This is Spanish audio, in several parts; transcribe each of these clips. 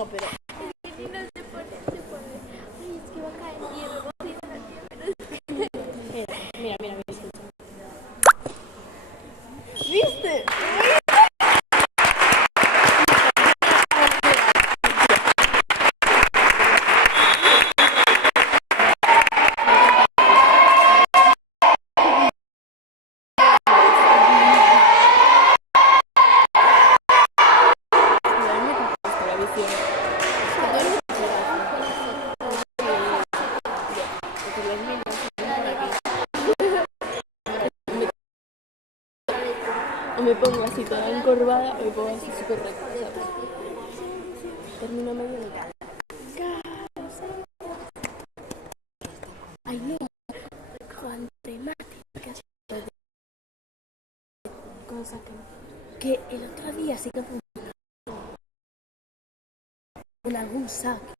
No, pero... Es que si no se pone. Ay, es que va a caer hierro. Mira, escucha. ¿Viste? O me pongo así toda encorvada o me pongo así súper recta, ¿sabes? Termino medio de cara. Ay, no. Cuánta matemáticas. Cosa que el otro día sí que fue en algún saque.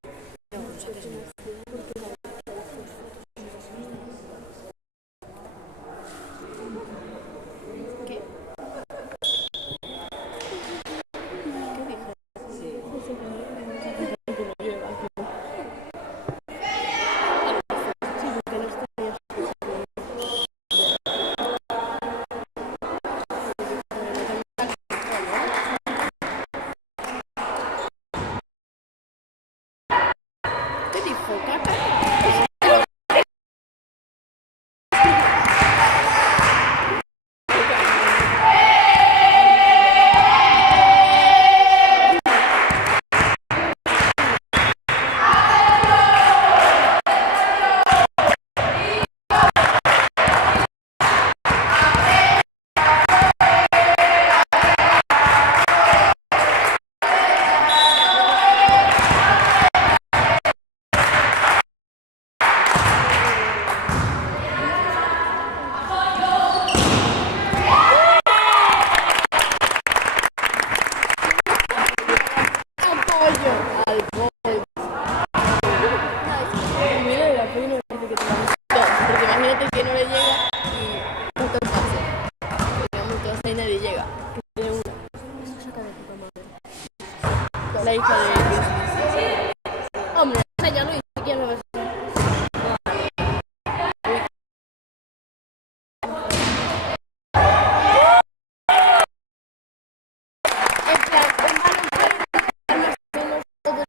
¿Qué? ¿Qué dije? ¿Qué dijo? La hija de Luis. Hombre, enseña Luis, ¿quién me va a enseñar? En plan, en más o menos todo.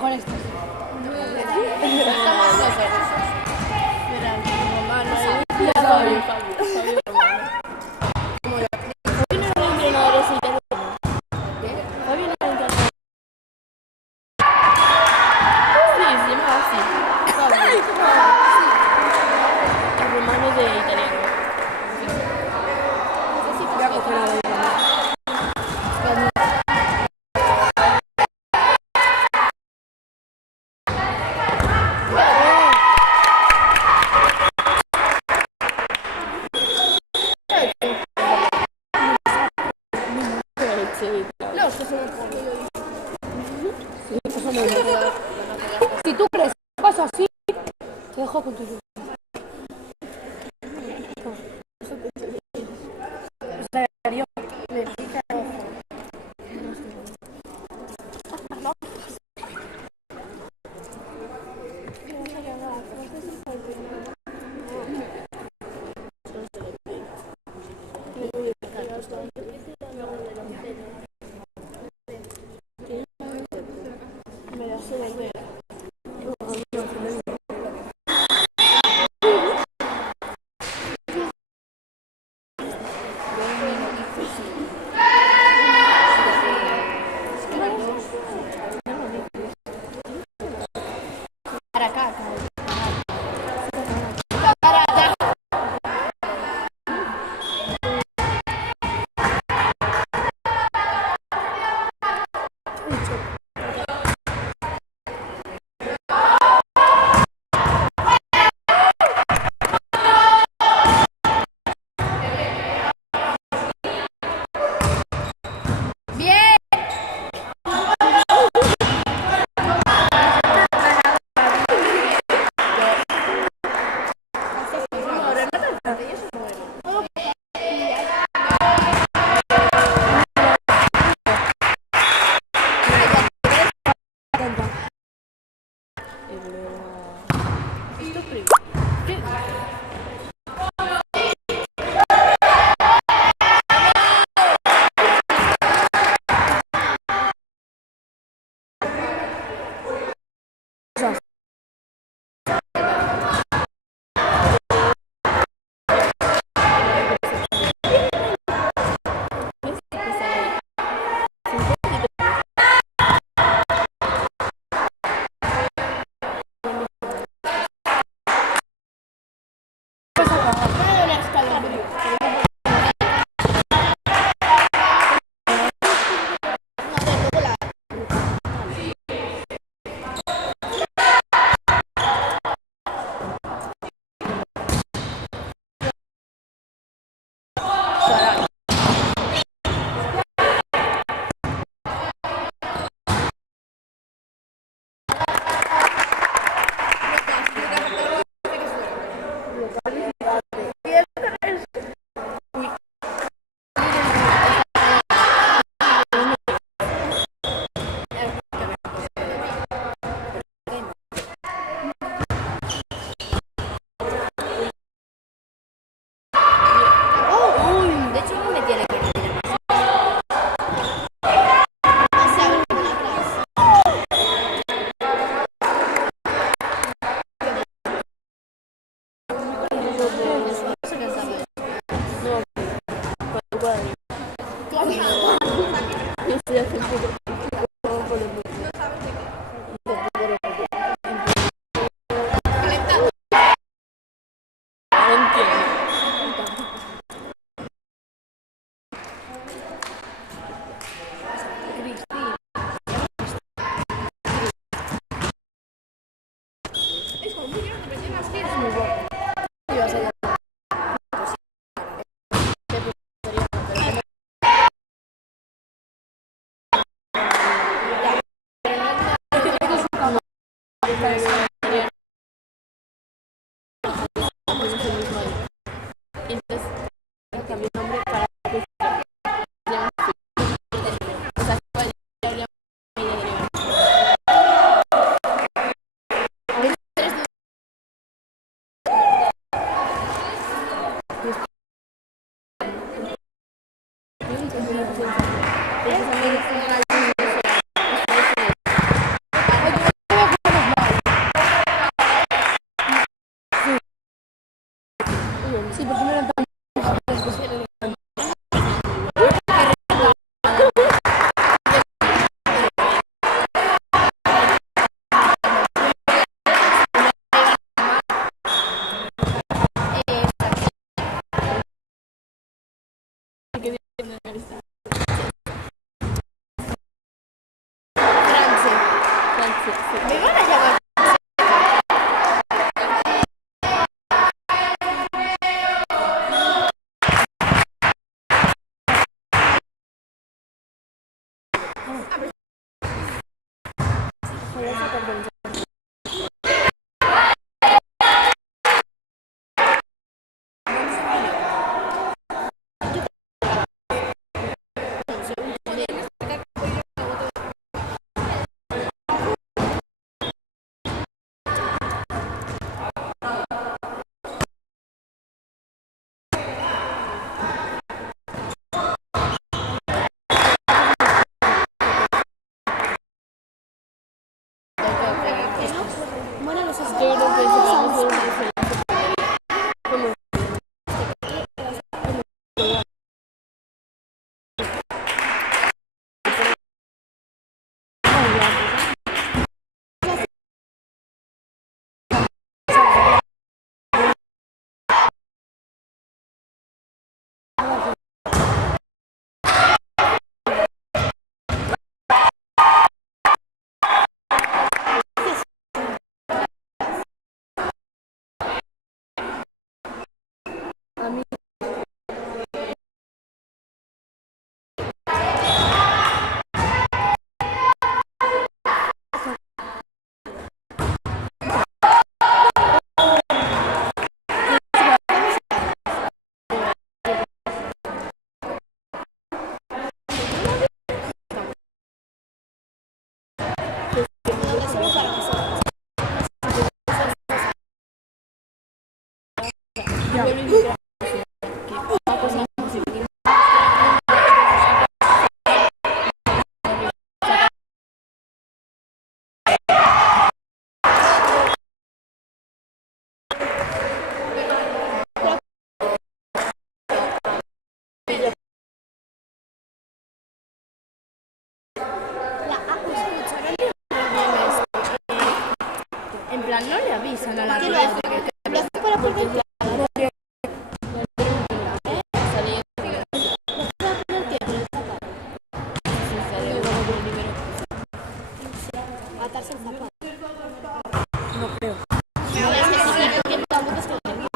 mejor estas. Estamos nosotros. Mira, Romano, Fabio, Fabio Romano. Fabio no era el entrenador ese italiano. Fabio no era el entrenador. Sí, se llama así. Fabio. El Romano de italiano. Voy a coger a la No, esto es un pollo. Si tú crees que pasa así, te dejo con tu lluvia. Serio, le pica el ojo. Me da sed de ver. Para acá. Bien. Esto primo. De hecho, no me tiene que meter más. O sea, por atrás. No se cansaba. No, cuando yo estoy haciendo como por el Calentando. Es como muy grande, pero tiene las piernas muy buenas. ibas a llamar. Entonces, cambió el nombre para que se llame así. O sea, que habría media de Bueno, no sé si Yo creo que eso vamos a hacer como en plan no le avisan a la ¿Qué lo niña hace? de que Lo hace para poner salía atarse el zapato. No creo. Pero es que sí, que tampoco es que lo tenga.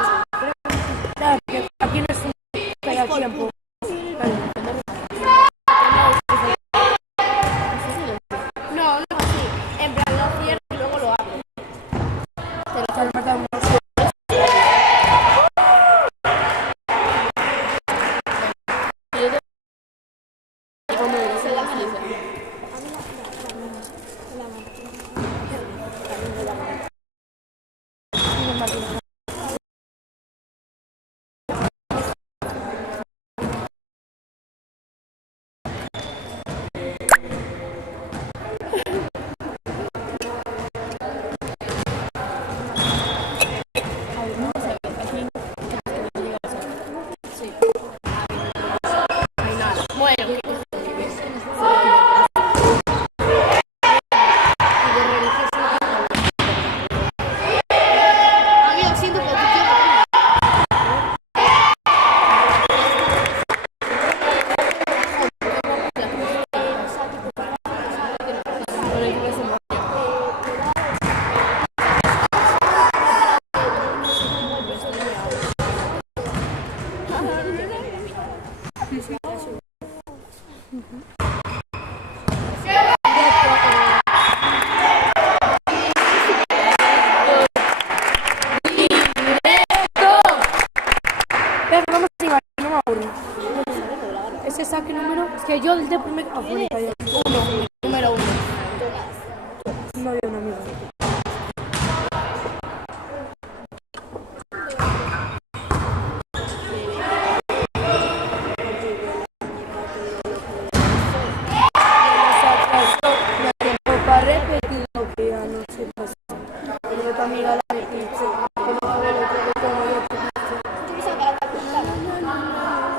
Claro, que aquí no es un que haya tiempo. no, no así, en plan lo cierra y luego lo abre. Claro, me da mucho. Yo te como dice la Melissa. Bueno, Amigo, siento que tú quieres. Venga, vamos a llegar, no me aburro. ¿Ese saque número? Es que yo desde el primer... Ah, bonita ya. número 1. No había un amigo. Me da tiempo para repetir lo que anoche pasó. Pero tu amiga la repite. Que no sabe lo que como yo te dije. Tú sacas la tableta.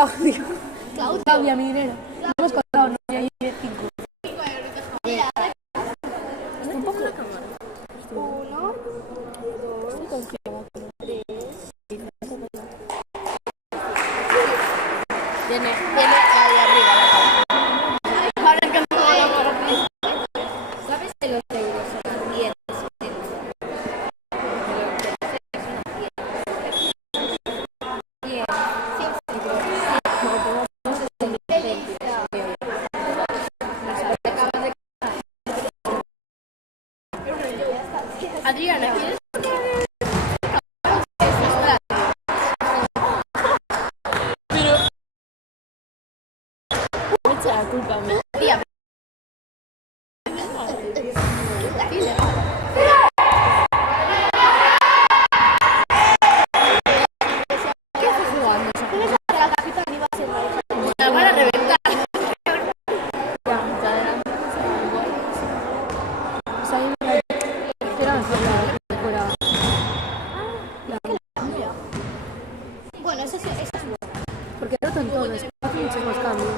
Claudia. Claudio. Claudia Minero. No hemos contado, no, ya llevé 5. Mira, Un poco la cámara. 1, 2, 3. Tiene ahí arriba la cámara. Ahora que me voy a cámara. ¿Sabes que los euros son 10? Adriana, ¿quieres? Pero me echa la culpa a mí. ¿Qué haces jugando? Tienes a la capitán y vas a ser la La van a reventar. Pues ahí me esperaba la temporada. Bueno, eso es bueno. Porque rotan todos, hace muchos más cambios.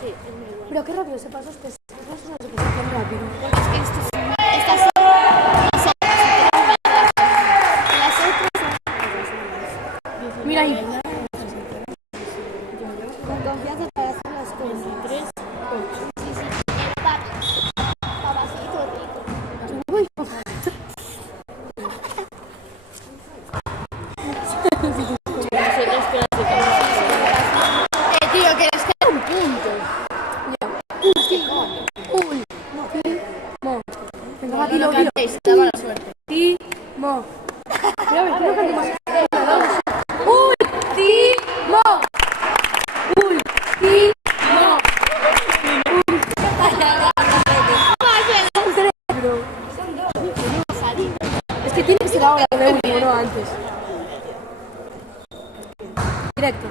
Sí, es muy bueno. Pero qué rápido se pasó este. Eso no se pasó tan rápido. Porque es que estas son las otras. Mira ahí. Con confianza para hacer las cosas. 3, 8. Sí, sí. Papacito rico. Uy, Nosotros que las de tío, que les queda un punto. uy. Mo. Venga, va, No tiro, tiro. cantéis, da mala suerte. Timo. Mira, a ver, ¿cómo cantamos? Uy, Timo. Uy, Timo. Un cerebro. Es que tiene que ser ahora de último, no antes. Directo.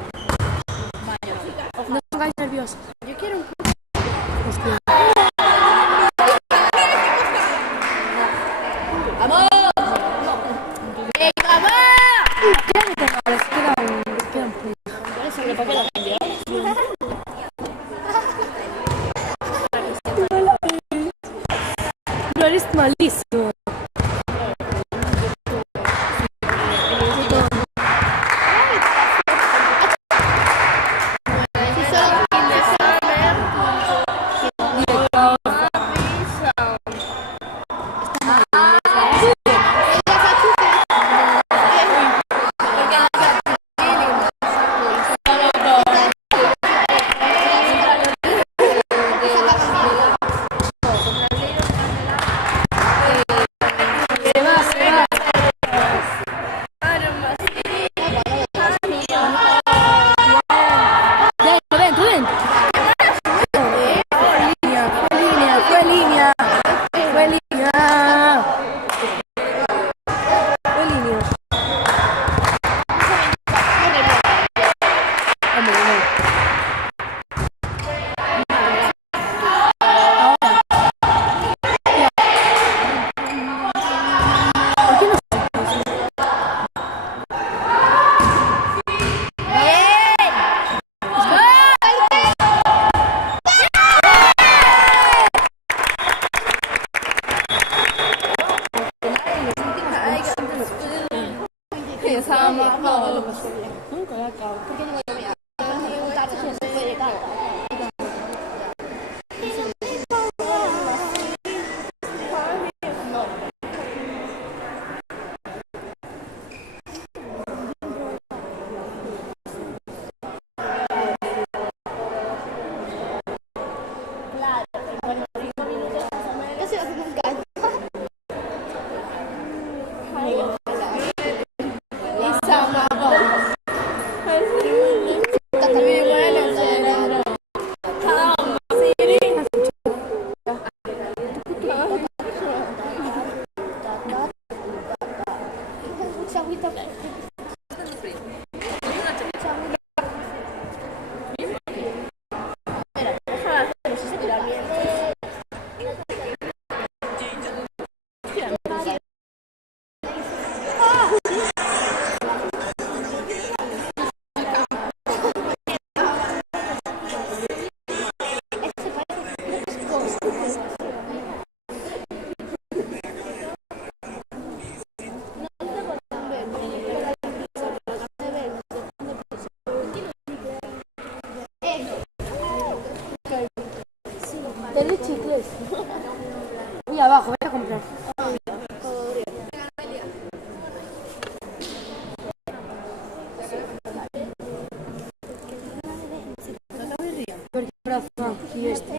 No os pongáis nerviosos. Yo quiero un Hostia. ¡Vamos! ¡Venga, va! Les queda un punto. ¿Cuál es el papel? No eres malísimo. Sama. Tenéis chicles. Y abajo, voy a comprar. Porque Rafa y este.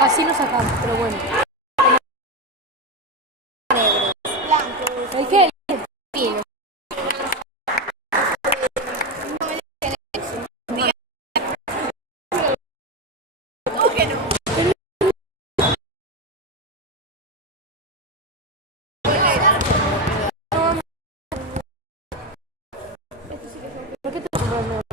Así lo sacamos, pero bueno. ¿Hay qué? ¿Por qué te compras nuevos?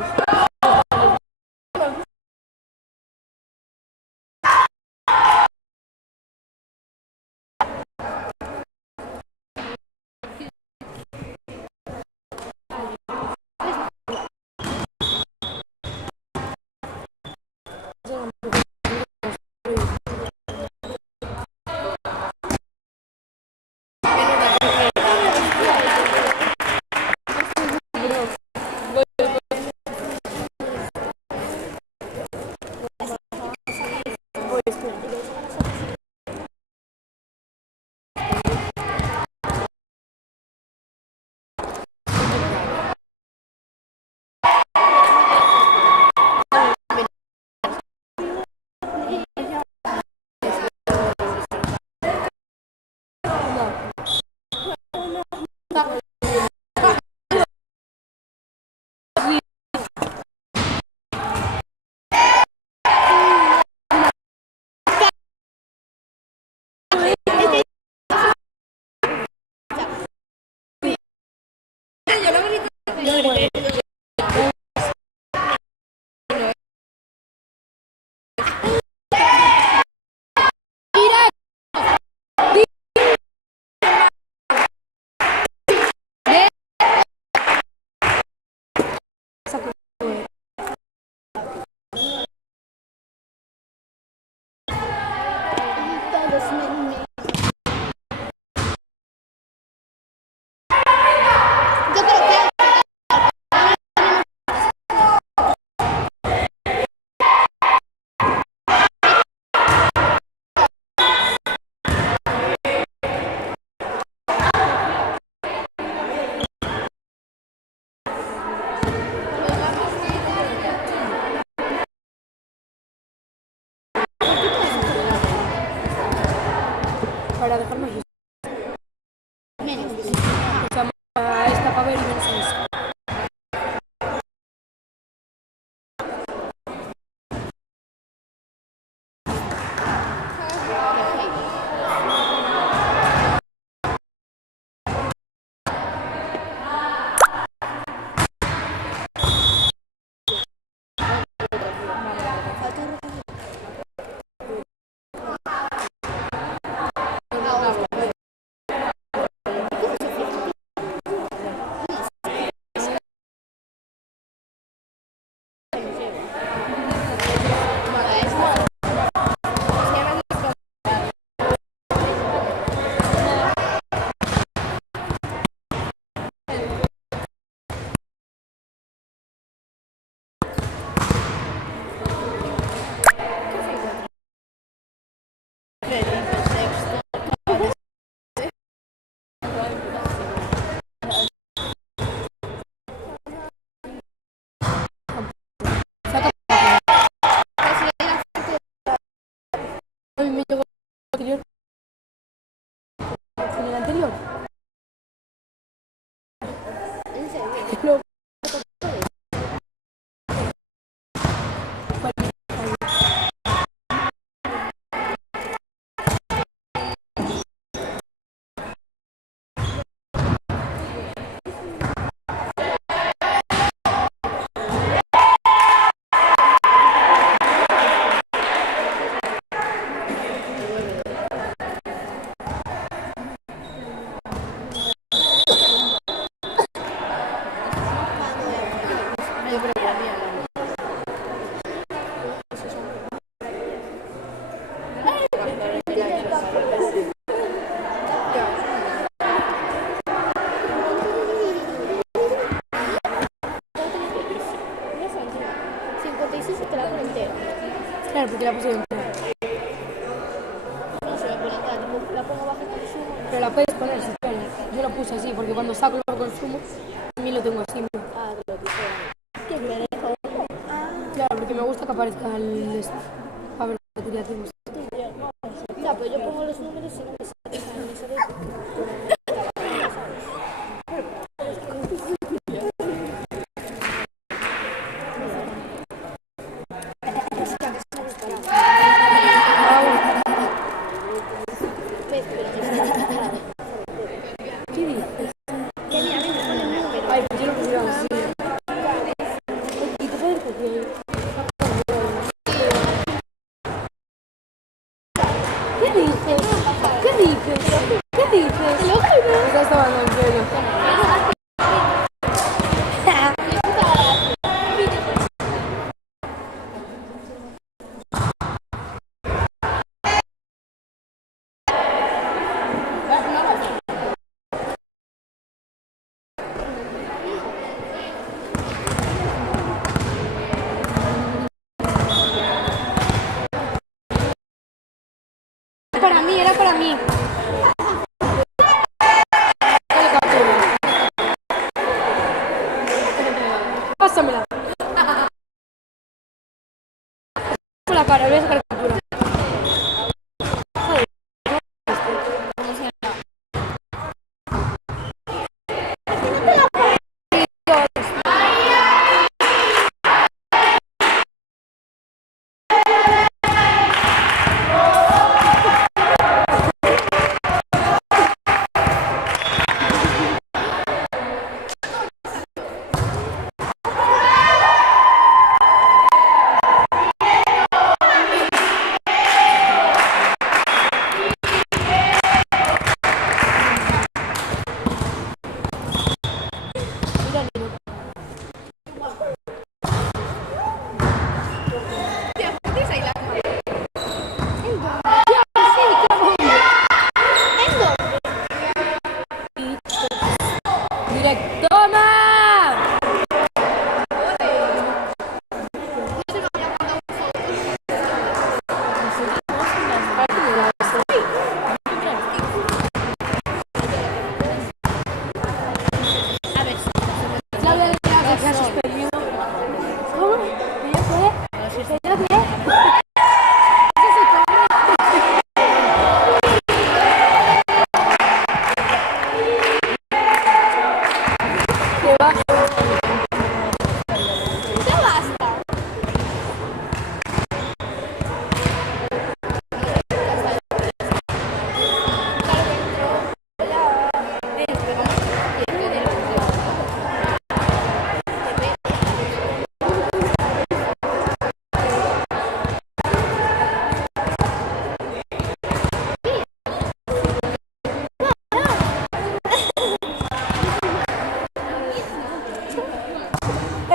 Para dejarme aquí. A esta para ver y menos a esa. A mí me llegó el anterior. ¿En el anterior? ¿En serio? Lo- Yo creo que la mía, No sé, 56 te la pone entera. Claro, porque la puse entera. No se la pone entera, tipo, la pongo bajo consumo. Pero la puedes poner si quieres. Yo lo puse así porque cuando saco el consumo, también lo tengo así. Mira. Ah, te lo puse. ¿Qué me dejo? Claro, porque me gusta que aparezca el esto. A ver qué batería tengo. Ya, pero yo pongo los números y no me salen en ese ritmo. ¿Qué dices? Ay, pues yo lo puse así. Y te puedes copiar. ¿Qué dices? ¿Qué dices? ¿Qué dices? Te lo juro. Estás tomando en serio. Para mí, era para mí. Dale, captura. Pásamela. Con la cara, voy a sacar captura. Joder. ¡Toma! Claudia, ¿qué has suspendido? ¿Cómo? ¿Que yo qué? ¿Que yo qué? ¿Qué va? ¡Ya basta!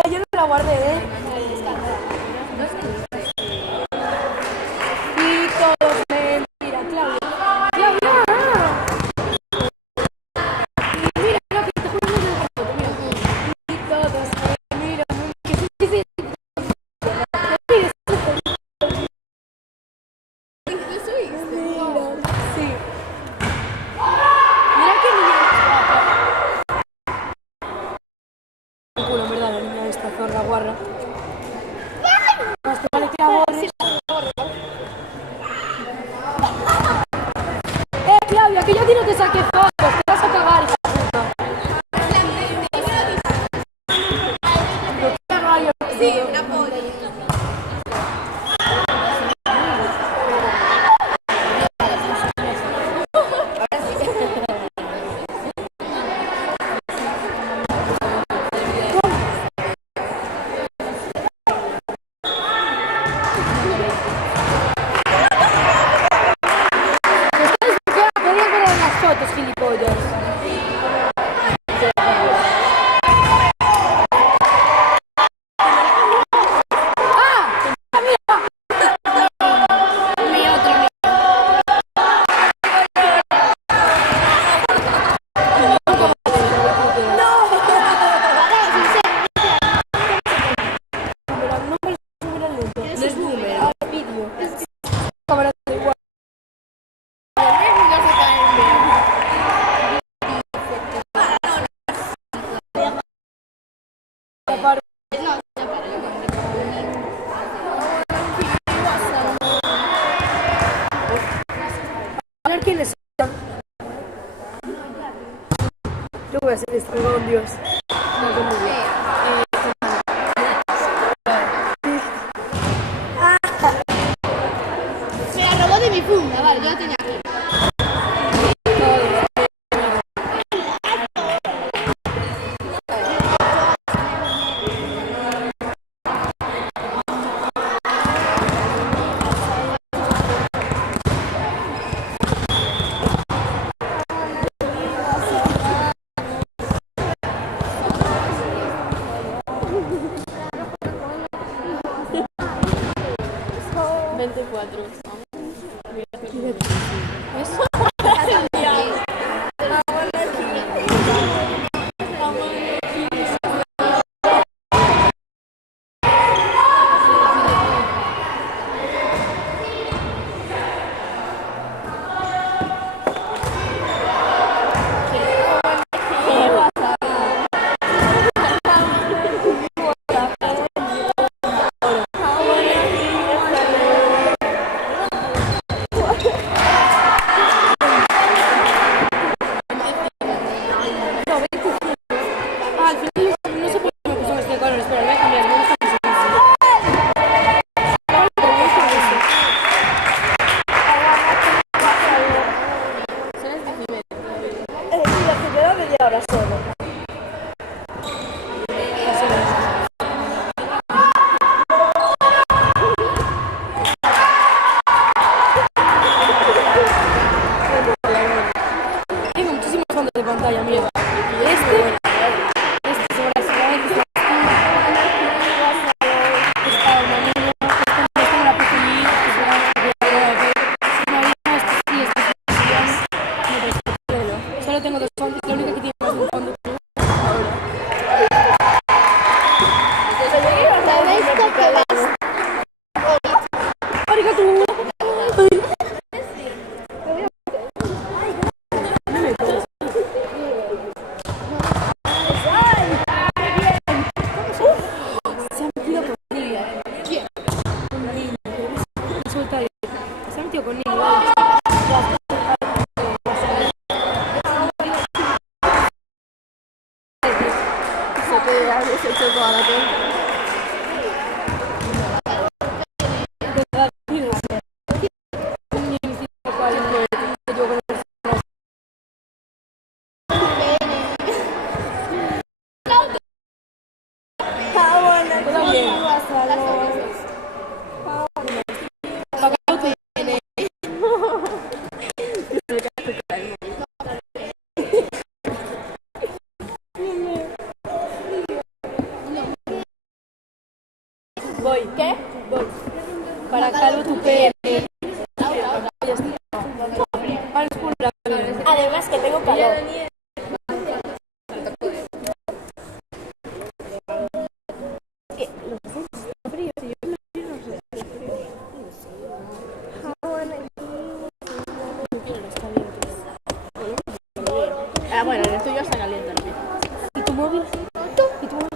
Yo no la guardé, ¿eh? Y todo es mentira, Claudia. ¡Claudia! Y mira, lo que te juro no es el resto, mira. Y todo es mentira. Que sí, sí, sí. Mira, sí. Mira qué niña más guapa. Un culo, en verdad, la niña esta zorra guarra. Más te vale que la borres. te saqué fotos, te vas a cagar, hija de puta. No te cagas, yo. Sí, una polla. Podrías ver en las fotos, gilipollas. A ver quiénes son. Yo voy a hacer esto, con Dios. Me la robó de mi funda, vale, yo la tenía aquí. Voy. ¿Qué? Voy. Para Calo tu pene. Además que tengo calor. Ah, bueno, el tuyo está caliente. ¿Y tu móvil? ¿Y tu móvil?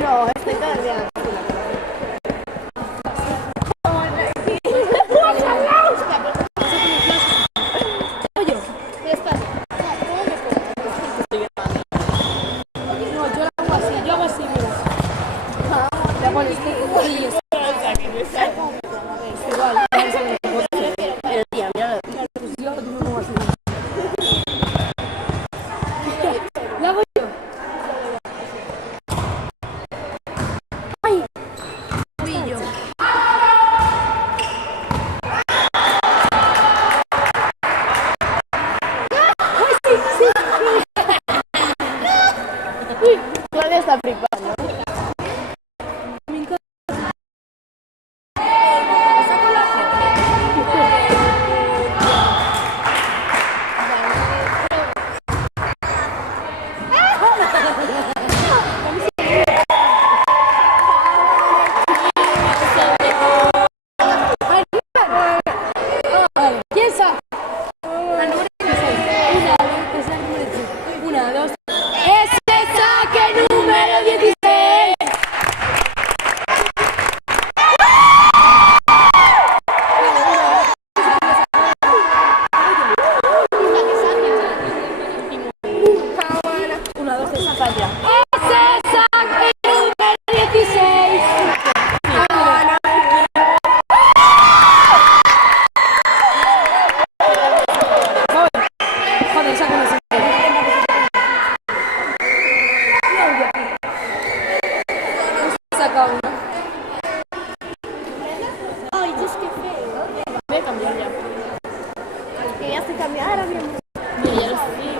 No, es cambiar a mi amor. Mira, ya lo subí.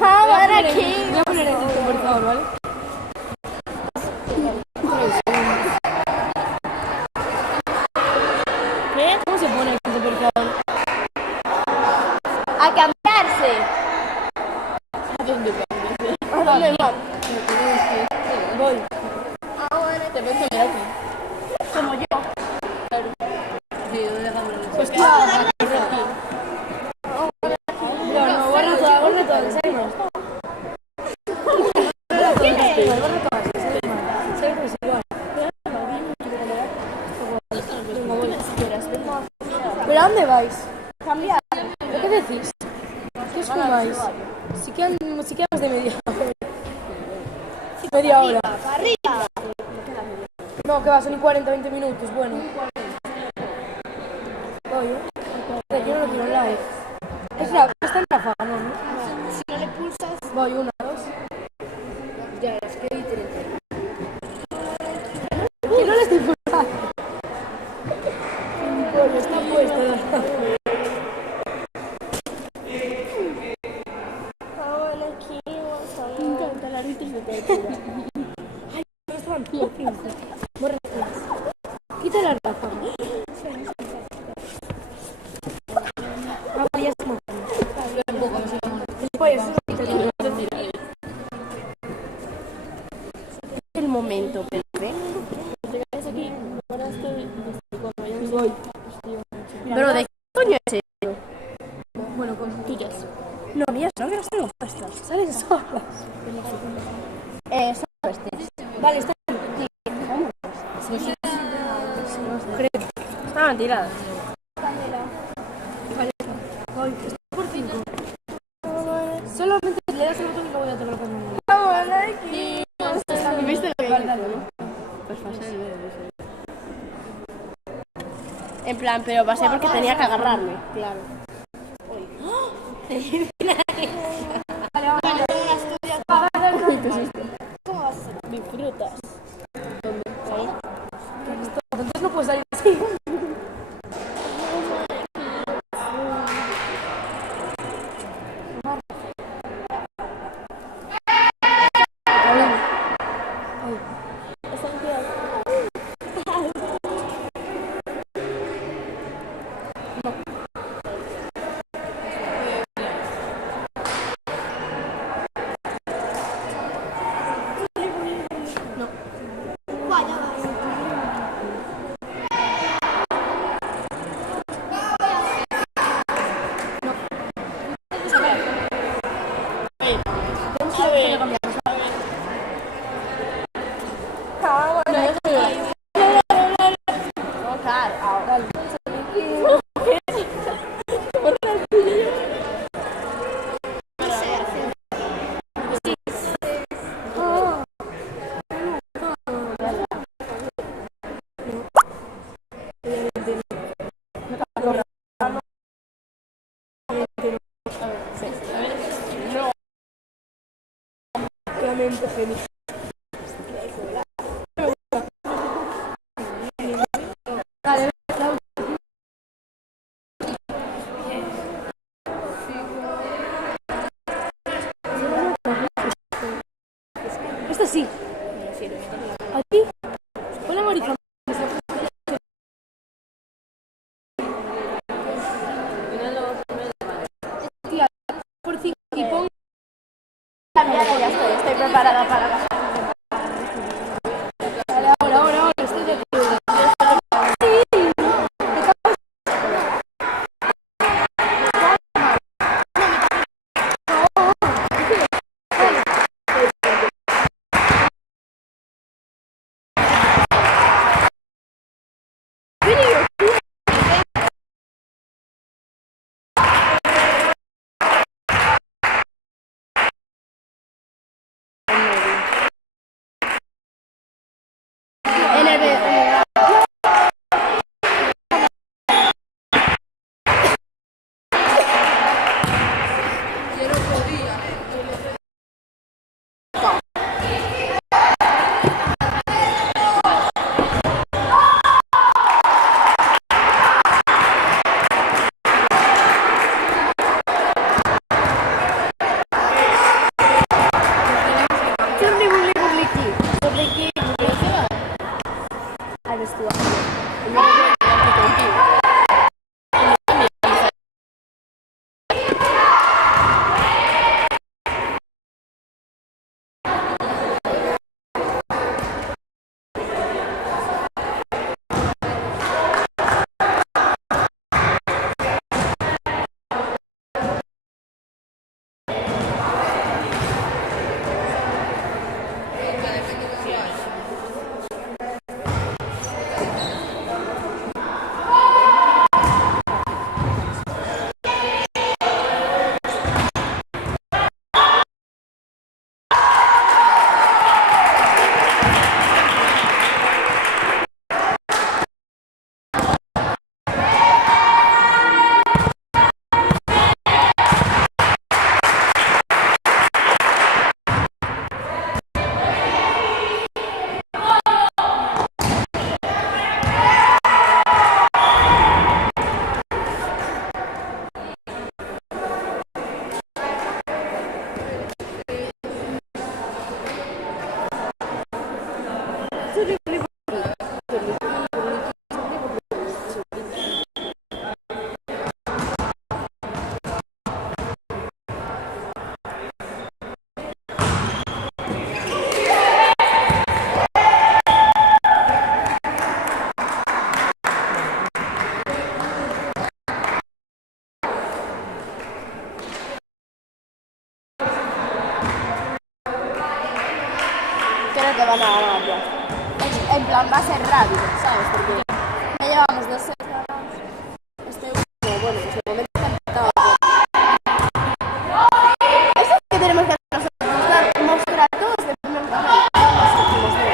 Ahora aquí. Voy a poner el temporizador, ¿vale? ¿Qué? ¿Cómo se pone el temporizador? A cambiarse. ¿A dónde cambias? ¿A dónde va? Voy. Te puedes cambiar aquí. Como yo. Hostia, no, borra todas, en serio. ¿Quién es? Borra todas, en serio. En serio, es igual. Venga, voy. ¿Pero a dónde vais? Cambiar. ¿Pero qué decís? ¿Qué os fumáis? Si quedan más de media hora. Arriba. No, que va, son 40-20 minutos, bueno. Oye, yo no lo quiero live. Está en ráfaga, ¿no? Si no le pulsas. Voy, 1, 2. Ya, es que hay 30. Que no le estoy pulsando. Coño, está puesto. Ahora aquí. Me encanta la rita y me tortura. No estaban 5. Borra todas. Quita la ráfaga. Ya se El momento, Pepe. Llegáis aquí, ahora estoy. Cuando vayamos voy. Pero de qué coño es eso? Bueno, con ¿Qué es? no, mías no, que no tengo puestas. Salen solas. Son estos. Vale, está Estaban tiradas. Vale, voy. Está por 5. Solamente le das el botón y no voy a tocar con él. Ahora aquí. ¿Viste lo que Vale, hice? dale. Pues pasé. En plan, pero pasé porque tenía que agarrarme. Claro. ¿Cómo vas a ser? Disfrutas. Entonces no puedes salir así. Vaya, vaya. A ver. No, claro, ahora. Claramente feliz. Dale, Clau. Esto sí. Aquí. Pon la marica. Tía, por 5 y pon. Cambiar, ya estoy preparada para la. Dale, ahora, estoy de acuerdo. va a ganar ya. En plan, va a ser rápido, ¿sabes? Porque ya llevamos 2 horas. Este último, bueno, pues de momento está empatado. Eso es que tenemos que hacer nosotros, mostrar todos de primer papel. Los últimos dos.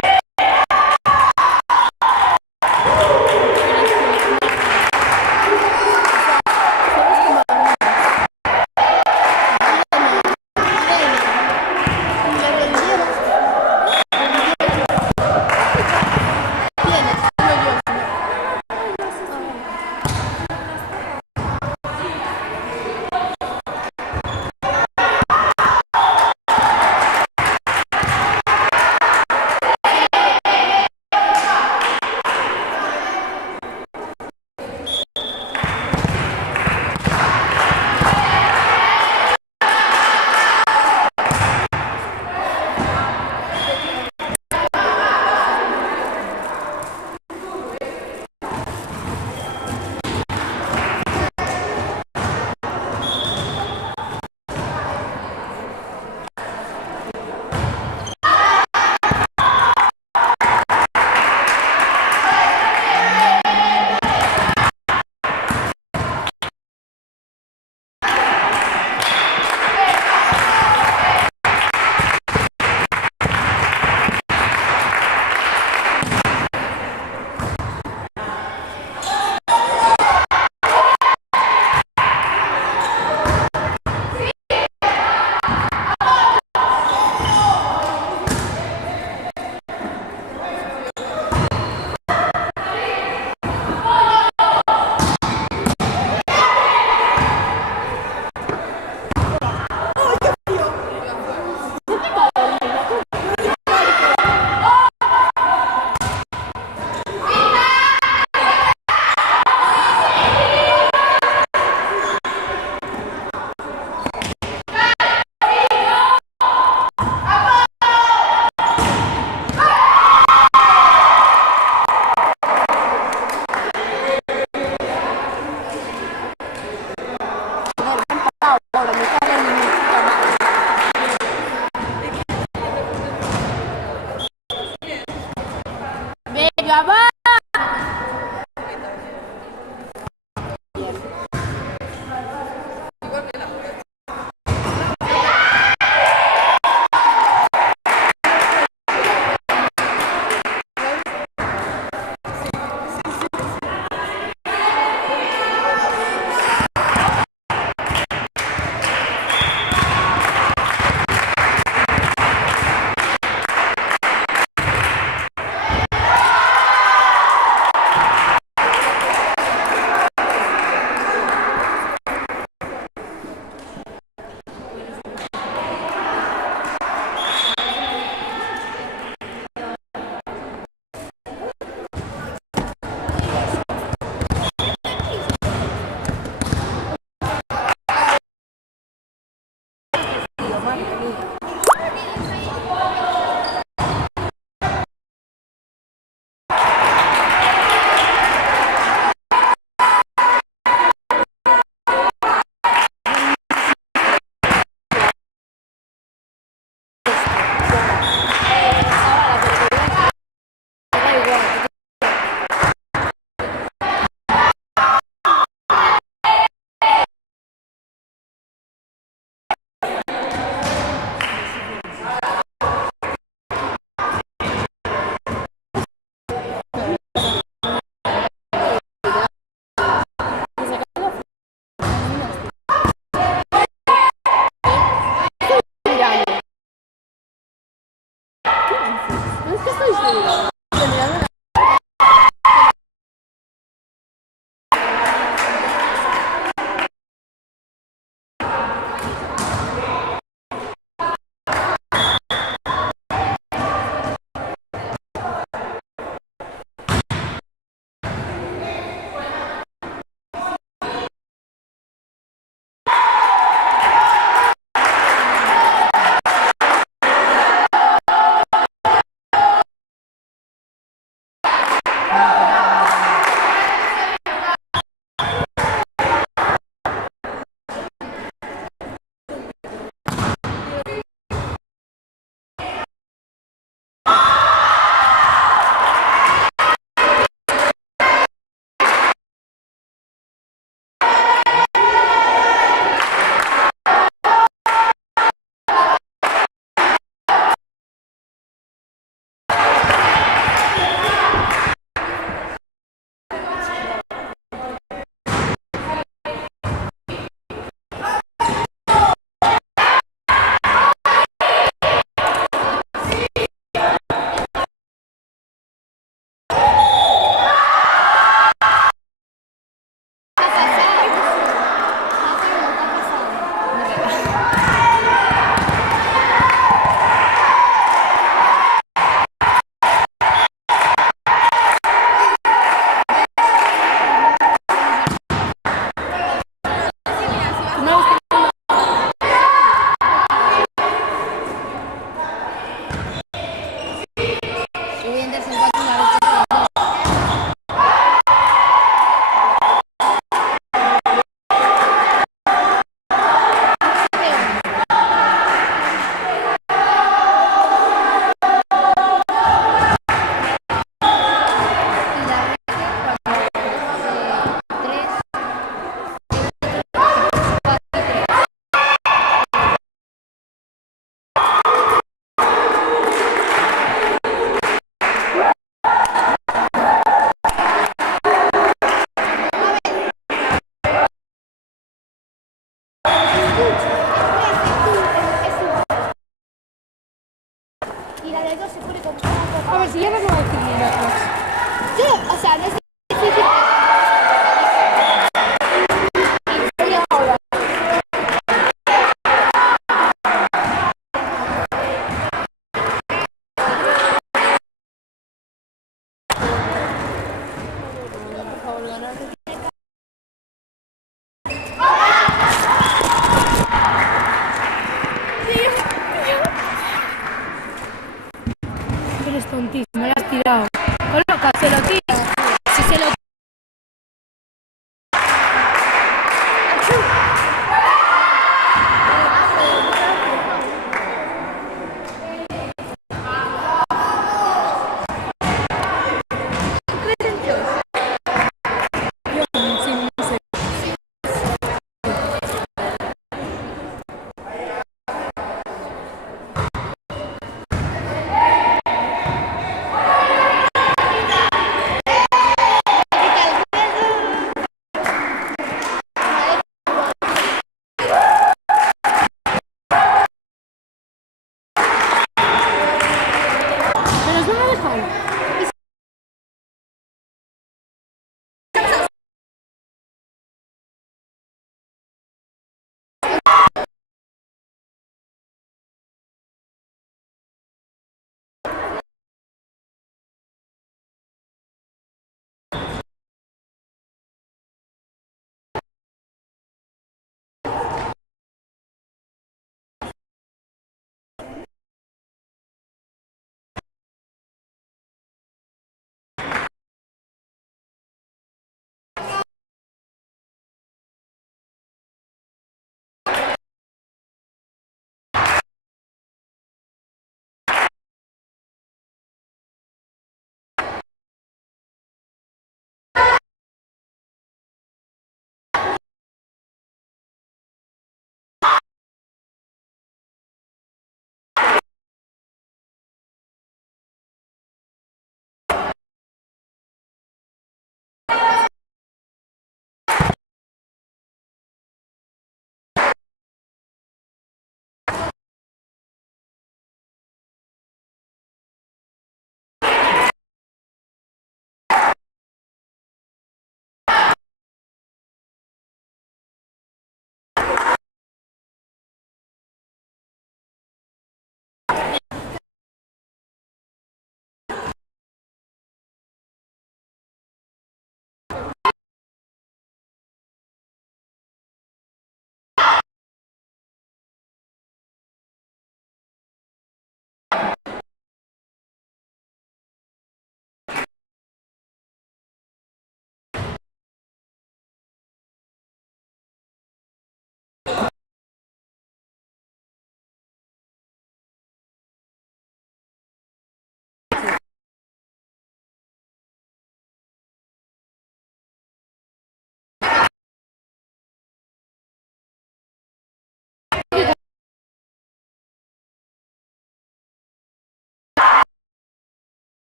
Ahora me cago en mi puta madre. Venga, va.